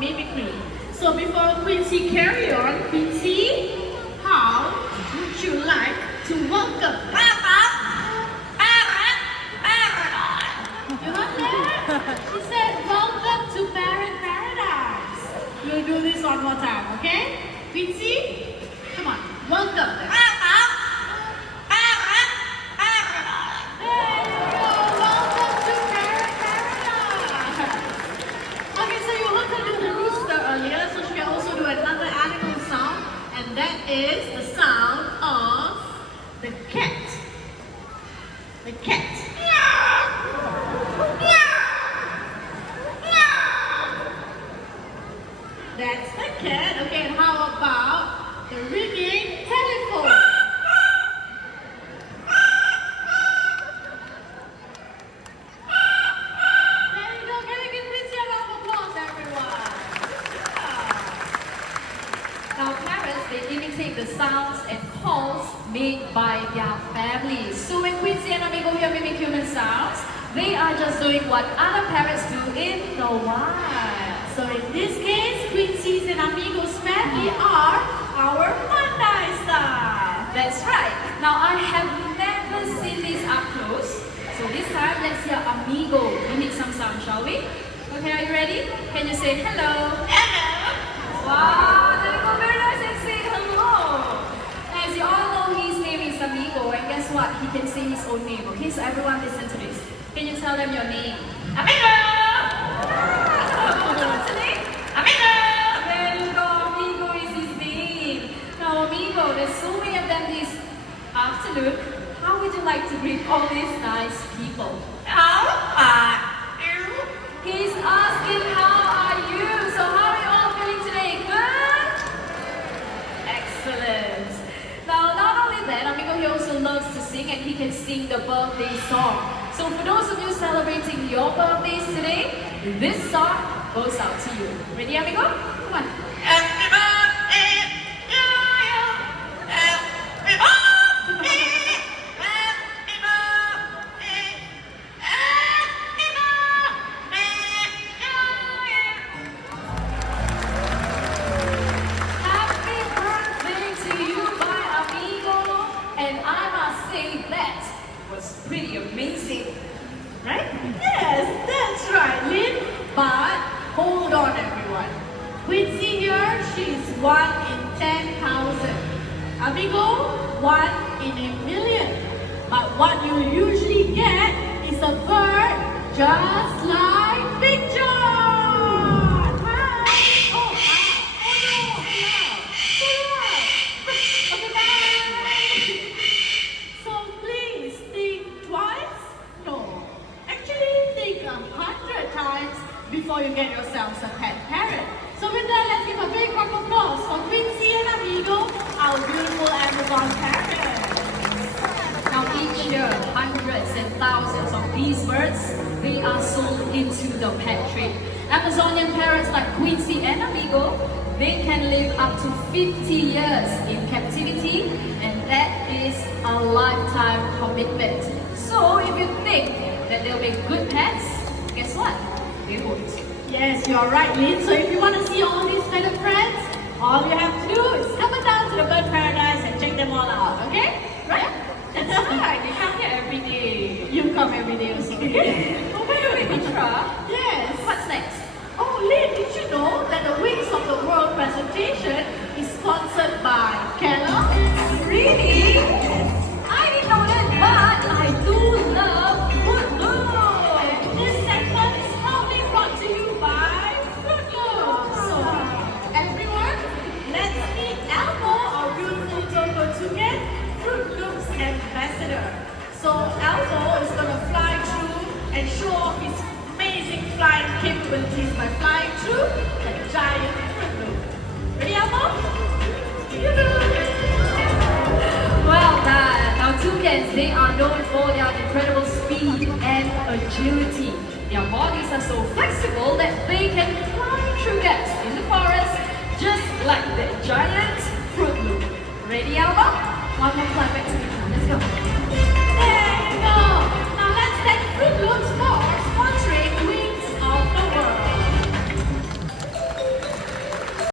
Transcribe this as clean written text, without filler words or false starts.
mimicry. So before Quincy carry on, Quincy, how would you like to welcome them? You heard that? She said, welcome to Parrot Paradise. We'll do this one more time, okay? Quincy, come on, welcome them. There you go, welcome to Parrot Paradise. Okay, so you heard her do the rooster earlier, so she can also do another animal sound, and that is the sound of the cat. The cat. That's the cat. Okay, and how about the ringing telephone? There you go. Can we give Quincy a round of applause, everyone? Yeah. Now, parrots, they imitate the sounds and calls made by their families. So when Quincy and Amigo here mimic human sounds, they are just doing what other parrots do in the wild. So in this case, Quincy's and Amigos family are our Monday staff. That's right. Now, I have never seen this up close. So this time, let's hear Amigo mimic some sound, shall we? Okay, are you ready? Can you say hello? Hello. Wow, there you go, very nice, and say hello. As you all know, his name is Amigo, and guess what? He can say his own name. Okay, so everyone listen to this. Can you tell them your name? Amigo. What's the name? Amigo. There you go, Amigo is his name. Now, Amigo, there's so many of them this afternoon. How would you like to greet all these nice people? How are you? He's asking, how are you? So how are you all feeling today? Good? Excellent. Now, not only that, Amigo, he also loves to sing, and he can sing the birthday song. So for those of you celebrating your birthdays today, this song goes out to you. Ready, Amigo? Come on. Happy birthday to you. Happy birthday. Happy birthday. Happy birthday to you. Happy birthday to you, my Amigo. And I must say that was pretty amazing. Right? Yes, that's right, Lynn. But hold on, everyone. Quincy here, she's 1 in 10,000. Amigo, 1 in a million. But what you usually get is a bird just like Big John. Hi. Oh, no. Okay, bye. So please think twice. No. Actually, think 100 times before you get yourselves a pet parrot. So with that, let's give a big round of applause for Quincy and Amigo, our beautiful Amazon parrots. Now each year, hundreds and thousands of these birds, they are sold into the pet trade. Amazonian parrots like Quincy and Amigo, they can live up to 50 years in captivity, and that is a lifetime commitment. So if you think that they'll make good pets, guess what? They won't. Yes, you are right, Lynn. So if you want to see all these feathered friends, all you have to do is come on down to the bird paradise and check them all out, okay? Right? That's right, they come here every day. You come every day also, okay? Oh, by the way, Mitra, Yes. what's next? Oh, Lynn, did you know that the Wings of the World presentation is sponsored by Kellogg's? Really? I didn't know that, but I do love Fruit Loops. This segment is proudly brought to you by Fruit Loops. So, everyone, let's meet Elmo, our beautiful Toko Toucan, Fruit Loops ambassador. So, Elmo is going to fly through and show off his amazing flying capabilities by flying through the giant Fruit Loop. Ready, Elmo? Well done. Now toucans, they are known for their incredible speed and agility. Their bodies are so flexible that they can fly through gaps in the forest just like the giant Fruit Loop. Ready, Alba? One more climb back to the Let's go.